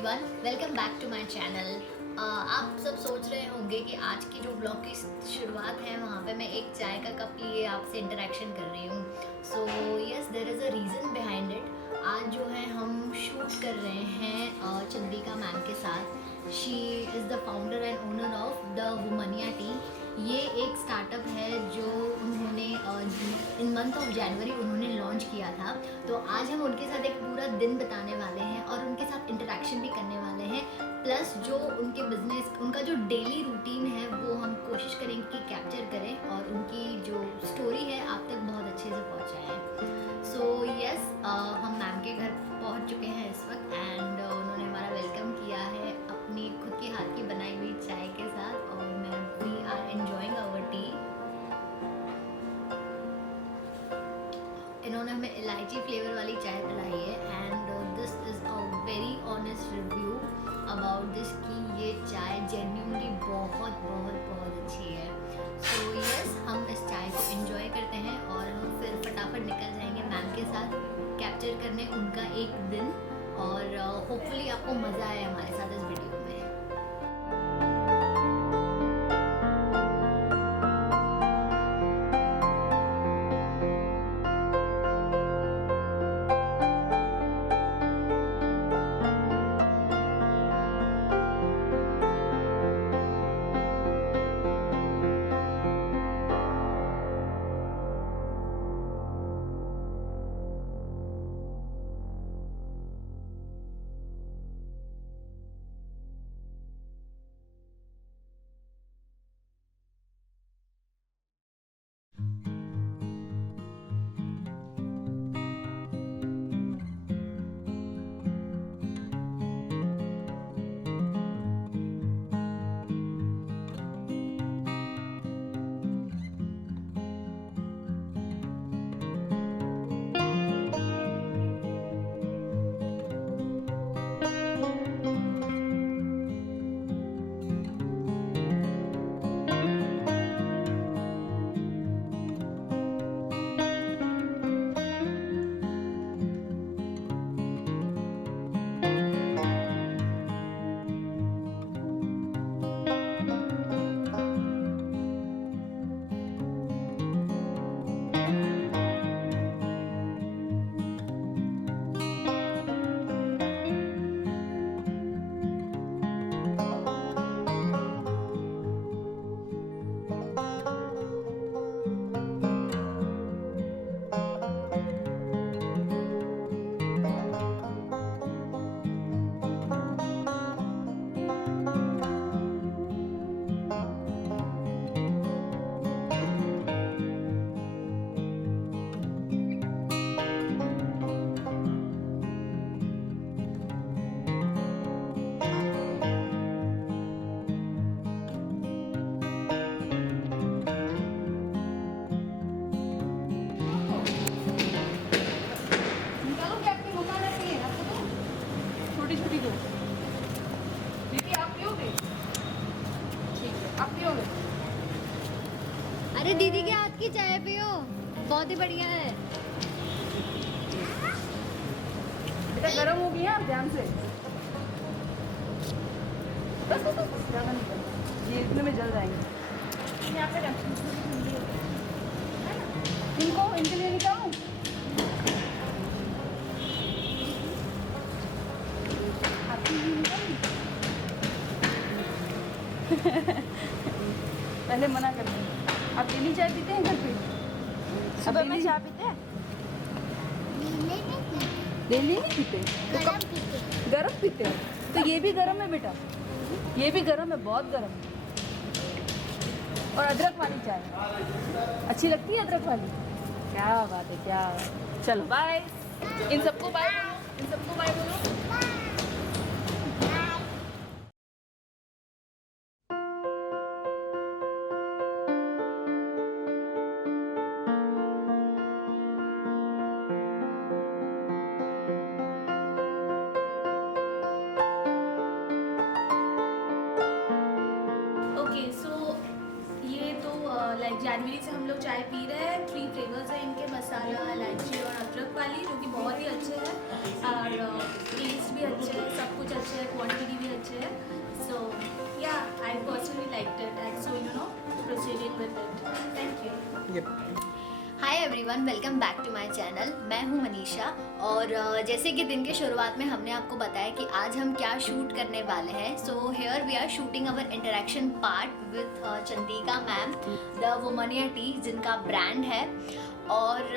Everyone, welcome back to my channel. आप सब सोच रहे होंगे कि आज की जो ब्लॉग की शुरुआत है वहाँ पे मैं एक चाय का कप लिए आपसे इंटरेक्शन कर रही हूँ। So yes, there is a reason behind it. आज जो है हम शूट कर रहे हैं चंद्रिका मैम के साथ। She is the founder and owner of the Womania tea. ये एक स्टार्टअप है जो उन्होंने इन मंथ ऑफ जनवरी उन्होंने लॉन्च किया था। तो आज हम उनके साथ एक पूरा दिन बिताने वाले हैं और उनके साथ इंटरेक्शन भी करने वाले हैं। प्लस जो उनके बिजनेस, उनका जो डेली रूटीन है वो हम कोशिश करेंगे कि कैप्चर करें और उनकी जो स्टोरी है आप तक बहुत अच्छे से पहुंचाएं। सो यस, हम मैम के घर पहुंच चुके हैं इस वक्त एंड उन्होंने हमारा वेलकम किया है अपनी खुद के हाथ की बनाई हुई चाय के साथ। और ma'am, we are enjoying our tea. इन्होंने हमें इलायची फ्लेवर वाली चाय पिलाई है and this is a very honest review about this कि ये चाय जेन्युइनली बहुत बहुत बहुत अच्छी है। सो यस, हम इस चाय को एंजॉय करते हैं और हम फिर फटाफट निकल जाएंगे मैम के साथ कैप्चर करने उनका एक दिन। और होपफुली आपको मज़ा आए हमारे साथ इस वीडियो में। छोटी दो। दीदी आप पियोगे? ठीक है, आप पियोगे? अरे दीदी के हाथ की चाय पियो, बहुत ही बढ़िया है। बेटा गर्म हो गई है, आप ध्यान से। बस ज़्यादा नहीं करना, ये इतने में जल जाएंगे। यहाँ पे रख, ठंडी हो गई। इनको इनके लिए निकालूं? पहले मना कर दें। आप डेली चाय पीते हैं घर पे? सुबह में चाय पीते हैं? डेली नहीं पीते तो कब गरम पीते हैं? तो ये भी गरम है बेटा, ये भी गरम है, बहुत गरम है। और अदरक वाली चाय अच्छी लगती है, अदरक वाली। क्या बात है, क्या। चलो बाय, इन सबको बाय बोलो, इन सबको बाय बोलो। लाइक जनवरी से हम लोग चाय पी रहे हैं। 3 फ्लेवर्स हैं इनके, मसाला, इलायची और अदरक वाली, जो कि बहुत ही अच्छे हैं और टेस्ट भी अच्छे है, सब कुछ अच्छे है, क्वांटिटी भी अच्छे है। So yeah I personally liked it and so you know proceeding with it. Thank you. Hi everyone, welcome back to my channel. मैं हूं मनीषा और जैसे कि दिन के शुरुआत में हमने आपको बताया कि आज हम क्या शूट करने वाले हैं। So here we are shooting our interaction part with Chandrika ma'am, the Womania tea, जिनका ब्रांड है। और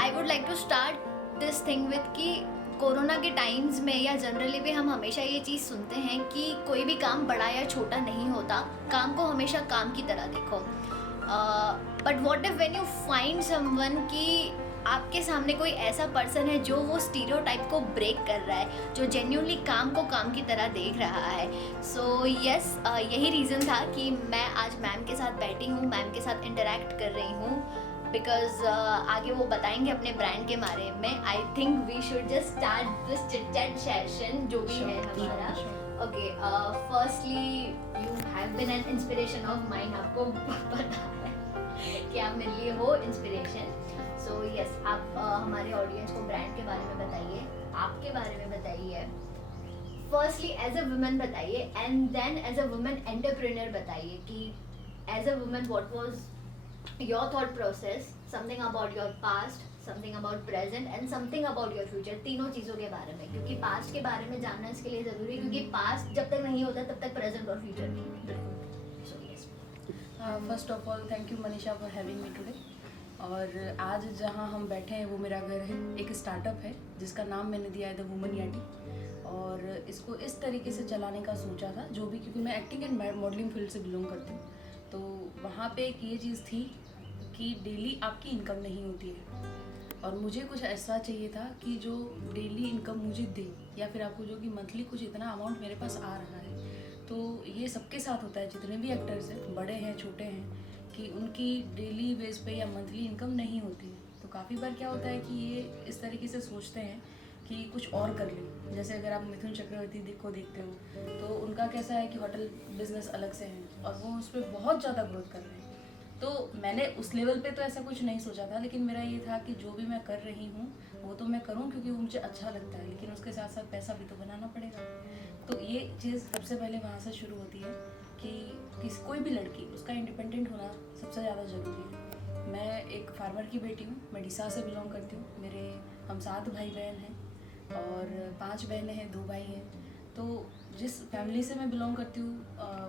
I would like to start this thing with कि कोरोना के टाइम्स में या जनरली भी हम हमेशा ये चीज़ सुनते हैं कि कोई भी काम बड़ा या छोटा नहीं होता, काम को हमेशा काम की तरह देखो। But what if when you find someone कि आपके सामने कोई ऐसा पर्सन है जो वो स्टीरियोटाइप को ब्रेक कर रहा है, जो जेन्युइनली काम को काम की तरह देख रहा है। सो यस, यही रीज़न था कि मैं आज मैम के साथ बैठी हूँ, मैम के साथ इंटरेक्ट कर रही हूँ, बिकॉज आगे वो बताएंगे अपने ब्रांड के बारे में। I think we should just start this chit chat session जो भी है हमारा। Okay, firstly you have been an inspiration of mind, आपको पता है कि आप मेरे लिए हो इंस्पिरेशन। सो यस, आप हमारे ऑडियंस को ब्रांड के बारे में बताइए, आपके बारे में बताइए। फर्स्टली एज अ वुमेन बताइए and then as a women entrepreneur बताइए कि as a women what was your thought process, something about your past, something about present and something about your future, तीनों चीज़ों के बारे में, क्योंकि पास्ट के बारे में जानना इसके लिए ज़रूरी है, क्योंकि पास्ट जब तक नहीं होता तब तक प्रेजेंट और फ्यूचर नहीं है। So yes, first of all thank you Manisha for having me today. और आज जहाँ हम बैठे हैं वो मेरा घर है, एक स्टार्टअप है जिसका नाम मैंने दिया है द वुमनिया टी। और इसको इस तरीके से चलाने का सोचा था, जो भी, क्योंकि मैं एक्टिंग एंड मॉडलिंग फील्ड से बिलोंग करती हूँ, तो वहाँ पे एक ये चीज़ थी कि डेली आपकी इनकम नहीं होती है, और मुझे कुछ ऐसा चाहिए था कि जो डेली इनकम मुझे दे, या फिर आपको जो कि मंथली कुछ इतना अमाउंट मेरे पास आ रहा है। तो ये सबके साथ होता है, जितने भी एक्टर्स हैं, बड़े हैं छोटे हैं, कि उनकी डेली बेस पे या मंथली इनकम नहीं होती है। तो काफ़ी बार क्या होता है कि ये इस तरीके से सोचते हैं कि कुछ और कर लें। जैसे अगर आप मिथुन चक्रवर्ती को देखते हो तो उनका कैसा है कि होटल बिजनेस अलग से है और वो उस पर बहुत ज़्यादा ग्रोथ कर रहे हैं। तो मैंने उस लेवल पे तो ऐसा कुछ नहीं सोचा था, लेकिन मेरा ये था कि जो भी मैं कर रही हूँ वो तो मैं करूँ क्योंकि वो मुझे अच्छा लगता है, लेकिन उसके साथ साथ पैसा भी तो बनाना पड़ेगा। तो ये चीज़ सबसे पहले वहाँ से शुरू होती है कि कोई भी लड़की, उसका इंडिपेंडेंट होना सबसे ज़्यादा ज़रूरी है। मैं एक फार्मर की बेटी हूँ, मैं डिसा से बिलोंग करती हूँ। हम 7 भाई बहन हैं और 5 बहनें हैं, 2 भाई हैं। तो जिस फैमिली से मैं बिलोंग करती हूँ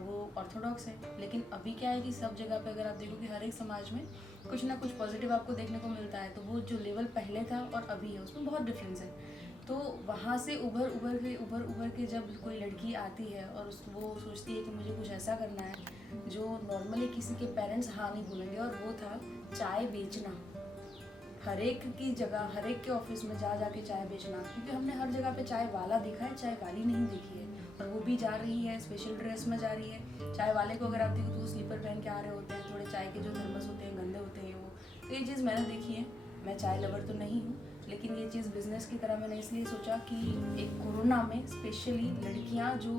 वो ऑर्थोडॉक्स है, लेकिन अभी क्या है कि सब जगह पे अगर आप देखो कि हर एक समाज में कुछ ना कुछ पॉजिटिव आपको देखने को मिलता है। तो वो जो लेवल पहले था और अभी है उसमें बहुत डिफरेंस है। तो वहाँ से उभर के जब कोई लड़की आती है और वो सोचती है कि मुझे कुछ ऐसा करना है जो नॉर्मली किसी के पेरेंट्स हाँ नहीं बोलेंगे, और वो था चाय बेचना। हर एक की जगह, हर एक के ऑफिस में जाके चाय बेचना, क्योंकि हमने हर जगह पे चाय वाला देखा है, चाय वाली नहीं देखी है। और वो भी जा रही है स्पेशल ड्रेस में जा रही है। चाय वाले को अगर आप देखो तो वो स्लीपर पहन के आ रहे होते हैं, थोड़े चाय के जो थर्मस होते हैं गंदे होते हैं वो। तो ये चीज़ मैंने देखी है। मैं चाय लवर तो नहीं हूँ, लेकिन ये चीज़ बिजनेस की तरह मैंने इसलिए सोचा कि एक कोरोना में स्पेशली लड़कियाँ जो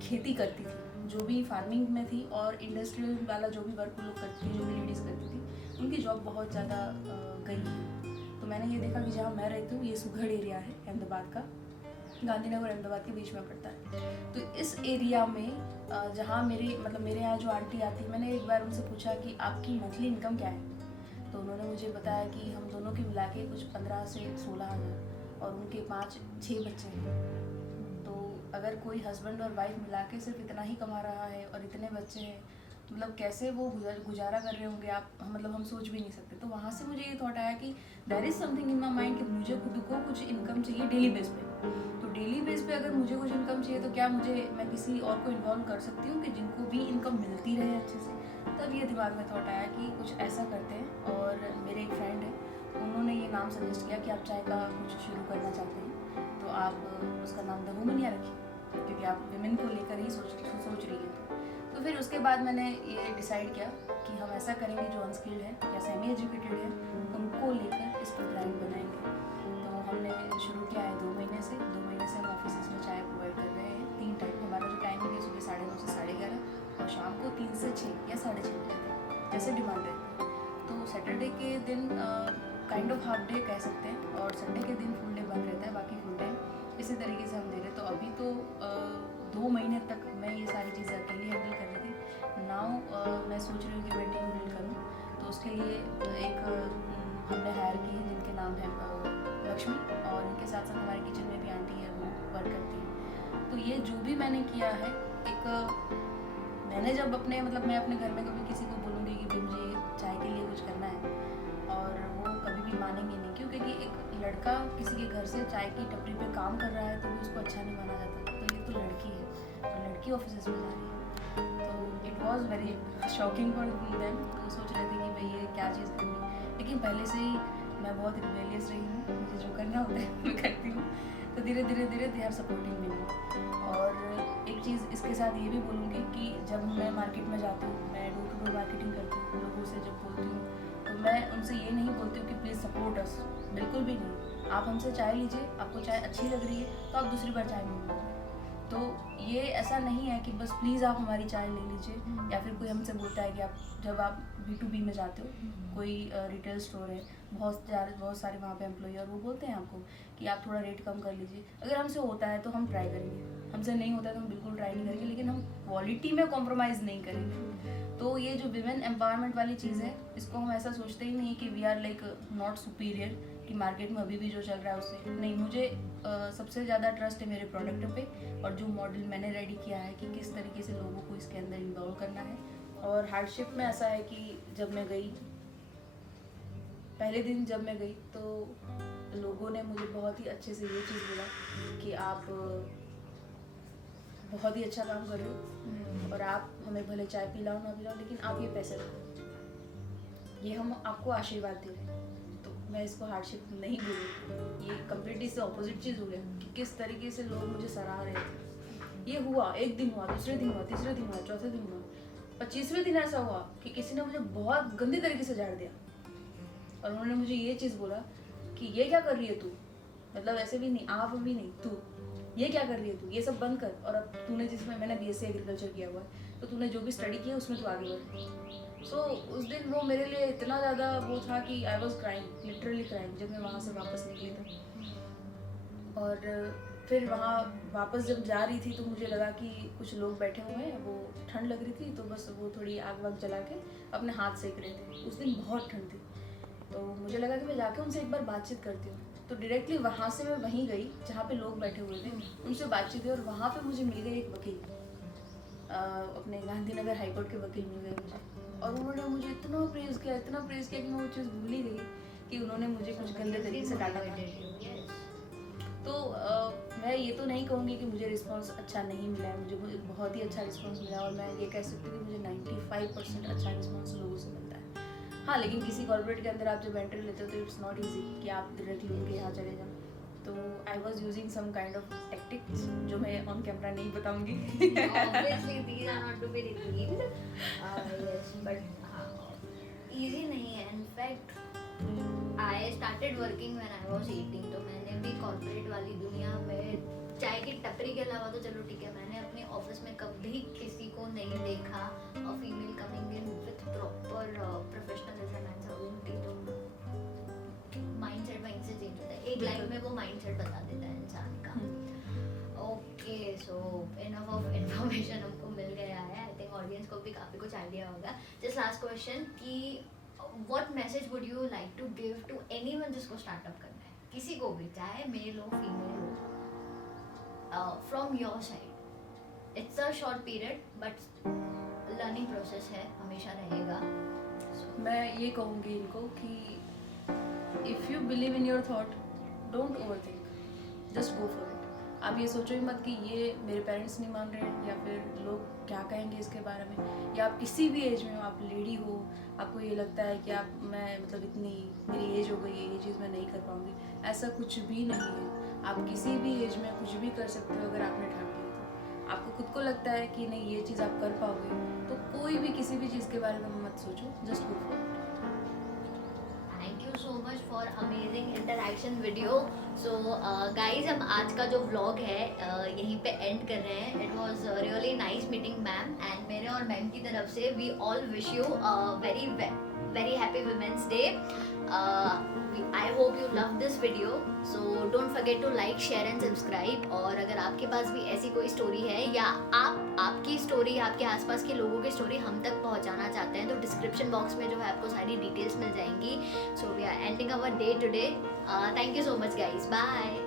खेती करती थी, जो भी फार्मिंग में थी और इंडस्ट्रियल वाला जो भी वर्क लोग करती थी, जो भी लेडीज़ करती थी, उनकी जॉब बहुत ज़्यादा गई है। तो मैंने ये देखा कि जहाँ मैं रहती हूँ ये सुघड़ एरिया है अहमदाबाद का, गांधीनगर अहमदाबाद के बीच में पड़ता है। तो इस एरिया में जहाँ मेरे यहाँ जो आंटी आती है, मैंने एक बार उनसे पूछा कि आपकी मंथली इनकम क्या है। तो उन्होंने मुझे बताया कि हम दोनों की मिला के कुछ 15 से 16 हज़ार, और उनके 5-6 बच्चे हैं। तो अगर कोई हस्बैंड और वाइफ मिला के सिर्फ इतना ही कमा रहा है और इतने बच्चे हैं, मतलब कैसे वो गुजारा कर रहे होंगे आप, हम सोच भी नहीं सकते। तो वहाँ से मुझे ये थॉट आया कि there is something in my mind कि मुझे खुद को कुछ इनकम चाहिए डेली बेस पे। तो डेली बेस पे अगर मुझे कुछ इनकम चाहिए तो क्या मैं किसी और को इन्वॉल्व कर सकती हूँ कि जिनको भी इनकम मिलती रहे अच्छे से। तब ये दिमाग में थॉट आया कि कुछ ऐसा करते हैं। और मेरे एक फ्रेंड है, उन्होंने ये नाम सजेस्ट किया कि आप चाय का कुछ शुरू करना चाहते हैं तो आप उसका नाम द वुमनिया रखिए, क्योंकि आप विमेन को लेकर ही सोच रही है। तो फिर उसके बाद मैंने ये डिसाइड किया कि हम ऐसा करेंगे जो अनस्किल्ड है या सेमी एजुकेटेड है उनको लेकर इस पर ब्रांड बनाएंगे। तो हमने शुरू किया है 2 महीने से। 2 महीने से हम ऑफिस में चाय प्रोवाइड कर रहे हैं 3 टाइम। हमारा जो टाइमिंग है सुबह 9:30 से 11:30 शाम को 3 से 6 या 6:30 बजे तक, जैसे डिमांड रहती है। तो सैटरडे के दिन काइंड ऑफ हाफ डे कह सकते हैं, और संडे के दिन फुल डे बंद रहता है, बाकी फुल डे इसी तरीके से हम दे रहे हैं। तो अभी तो 2 महीने तक मैं ये सारी चीज़ें अकेली हैंडल कर रही थी। नाउ मैं सोच रही हूँ कि मैं टीम बिल्ड करूँ, तो उसके लिए एक हमने हायर की है जिनके नाम है लक्ष्मी, और इनके साथ साथ हमारे किचन में भी आंटी है, वो वर्क करती है। तो ये जो भी मैंने किया है, एक मैंने जब अपने मतलब मैं अपने घर में कभी किसी को बोलूँगी कि भाई मुझे चाय के लिए कुछ करना है, और वो कभी भी मानेंगे नहीं, क्योंकि एक लड़का किसी के घर से चाय की टपरी पे काम कर रहा है तो भी उसको अच्छा नहीं माना जाता। तो ये तो लड़की है, और लड़की ऑफिस में जा रही है। तो it was very shocking for them. तो सोच रहे थे कि भाई ये क्या चीज़ करनी, लेकिन पहले से ही मैं बहुत रिबेलियस रही हूँ, मुझे जो करना होता है मैं करती हूँ। तो धीरे धीरे दे आर सपोर्टिंग मी। और एक चीज़ इसके साथ ये भी बोलूँगी कि जब मैं मार्केट में जाती हूँ, मैं डोर टू डोर मार्केटिंग करती हूँ, लोगों से जब बोलती हूँ, तो मैं उनसे ये नहीं बोलती हूँ कि प्लीज़ सपोर्ट अस, बिल्कुल भी नहीं। आप हमसे चाय लीजिए, आपको चाय अच्छी लग रही है तो आप दूसरी बार चाय मंगवाओ। तो ये ऐसा नहीं है कि बस प्लीज़ आप हमारी चाय ले लीजिए, या फिर कोई हमसे बोलता है कि आप जब आप B2B में जाते हो, कोई रिटेल स्टोर है, बहुत सारे वहाँ पे एम्प्लॉई, और वो बोलते हैं आपको कि आप थोड़ा रेट कम कर लीजिए। अगर हमसे होता है तो हम ट्राई करेंगे, हमसे नहीं होता है तो हम बिल्कुल ट्राई नहीं करेंगे, लेकिन हम क्वालिटी में कॉम्प्रोमाइज़ नहीं करेंगे। तो ये जो विमेन एम्पावरमेंट वाली चीज़ है, इसको हम ऐसा सोचते ही नहीं कि we are like not superior, कि मार्केट में अभी भी जो चल रहा है उससे नहीं। मुझे सबसे ज़्यादा ट्रस्ट है मेरे प्रोडक्ट पे, और जो मॉडल मैंने रेडी किया है कि किस तरीके से लोगों को इसके अंदर इन्वॉल्व करना है। और हार्डशिप में ऐसा है कि जब मैं गई, पहले दिन जब मैं गई, तो लोगों ने मुझे बहुत ही अच्छे से ये चीज़ बोला कि आप बहुत ही अच्छा काम कर रहे हो, और आप हमें भले चाय पिलाओ ना पिलाओ, लेकिन आप ये पैसे रखो, ये हम आपको आशीर्वाद दे रहे हैं। तो मैं इसको हार्डशिप नहीं बोलूँ, ये कम्प्लीटली से ऑपोजिट चीज़ हो गया कि किस तरीके से लोग मुझे सराह रहे थे। ये हुआ, एक दिन हुआ, दूसरे दिन हुआ, तीसरे दिन हुआ, चौथे दिन हुआ, 25वें दिन ऐसा हुआ कि किसी ने मुझे बहुत गंदी तरीके से झाड़ दिया, और उन्होंने मुझे ये चीज़ बोला कि ये क्या कर रही है तू, मतलब ऐसे भी नहीं, आप भी नहीं, तू ये क्या कर रही है, तू ये सब बंद कर, और अब तूने जिसमें मैंने BSc एग्रीकल्चर किया हुआ है, तो तूने जो भी स्टडी किया उसमें तू आगे बढ़। सो उस दिन वो मेरे लिए इतना ज़्यादा वो था कि I was crying, literally crying, जब मैं वहाँ से वापस निकली थी। और फिर वहाँ वापस जब जा रही थी तो मुझे लगा कि कुछ लोग बैठे हुए हैं, वो ठंड लग रही थी, तो बस वो थोड़ी आग वाग जला के अपने हाथ सेक रहे थे। उस दिन बहुत ठंड थी, तो मुझे लगा कि मैं जाके उनसे एक बार बातचीत करती हूँ। तो डायरेक्टली वहाँ से मैं वहीं गई जहाँ पे लोग बैठे हुए थे, उनसे बातचीत हुई, और वहाँ पे मुझे मिल गए एक वकील, अपने गांधीनगर हाईकोर्ट के वकील मिल गए मुझे, और उन्होंने मुझे इतना प्रेज़ किया कि मैं वो चीज़ भूल ही गई कि उन्होंने मुझे कुछ गंदे तरीके से डांटा था। तो मैं ये तो नहीं कहूँगी कि मुझे रिस्पांस अच्छा नहीं मिला है, मुझे बहुत ही अच्छा रिस्पांस मिला, और मैं ये कह सकती हूँ कि मुझे 95% अच्छा रिस्पांस लोगों से मिलता है। हाँ, लेकिन किसी कॉर्पोरेट के अंदर आप जब एंट्री लेते हो तो इट्स नॉट ईजी कि आप डायरेक्टली उनके यहाँ चले जाओ। तो I was using some kind of tactics जो मैं ऑन कैमरा नहीं बताऊँगी। Obviously, these are not to be revealed. Yes, but easy नहीं है. In fact, I started working when I was 18. तो मैंने भी कॉर्पोरेट वाली दुनिया में चाय की टपरी के अलावा तो चलो ठीक है, मैंने अपने ऑफिस में कभी किसी को नहीं देखा और female coming in with proper professionalism and serving. तो माइंडसेट वहीं से चेंज होता है, एक लाइन में वो माइंडसेट बता देता है इंसान का। Okay, so enough of information हमको मिल गया है। आई थिंक ऑडियंस को भी काफ़ी कुछ आइडिया होगा। जस्ट लास्ट क्वेश्चन कि what message would you like to give to anyone जिसको स्टार्टअप करना है, किसी को भी, चाहे मेल हो फीमेल हो, from your side. It's a short period but learning process है, हमेशा रहेगा। मैं ये कहूँगी इनको कि if you believe in your thought, don't over think, just go for it. आप ये सोचो ही मत कि ये मेरे पेरेंट्स नहीं मान रहे हैं, या फिर लोग क्या कहेंगे इसके बारे में, या आप किसी भी एज में हो, आप लेडी हो, आपको ये लगता है कि आप मैं मतलब इतनी मेरी एज हो गई है, ये चीज़ मैं नहीं कर पाऊँगी, ऐसा कुछ भी नहीं है। आप किसी भी एज में कुछ भी कर सकते हो अगर आपने ठान लिया तो। आपको खुद को लगता है कि नहीं ये चीज़ आप कर पाओगे, तो कोई भी किसी भी चीज़ के बारे में मत सोचो, just go for it. Thank you so much for amazing interaction video. So guys, हम आज का जो व्लॉग है यहीं पे एंड कर रहे हैं। It was really nice meeting ma'am, and मेरे मेरे और मैम की तरफ से we all wish you very very happy women's day. I hope you love this video. So don't forget to like, share and subscribe. और अगर आपके पास भी ऐसी कोई स्टोरी है या आपकी स्टोरी, आपके आसपास के लोगों की स्टोरी हम तक पहुंचाना चाहते हैं, तो डिस्क्रिप्शन बॉक्स में जो है आपको सारी डिटेल्स मिल जाएंगी. So we are ending our day today. Thank you so much guys. Bye.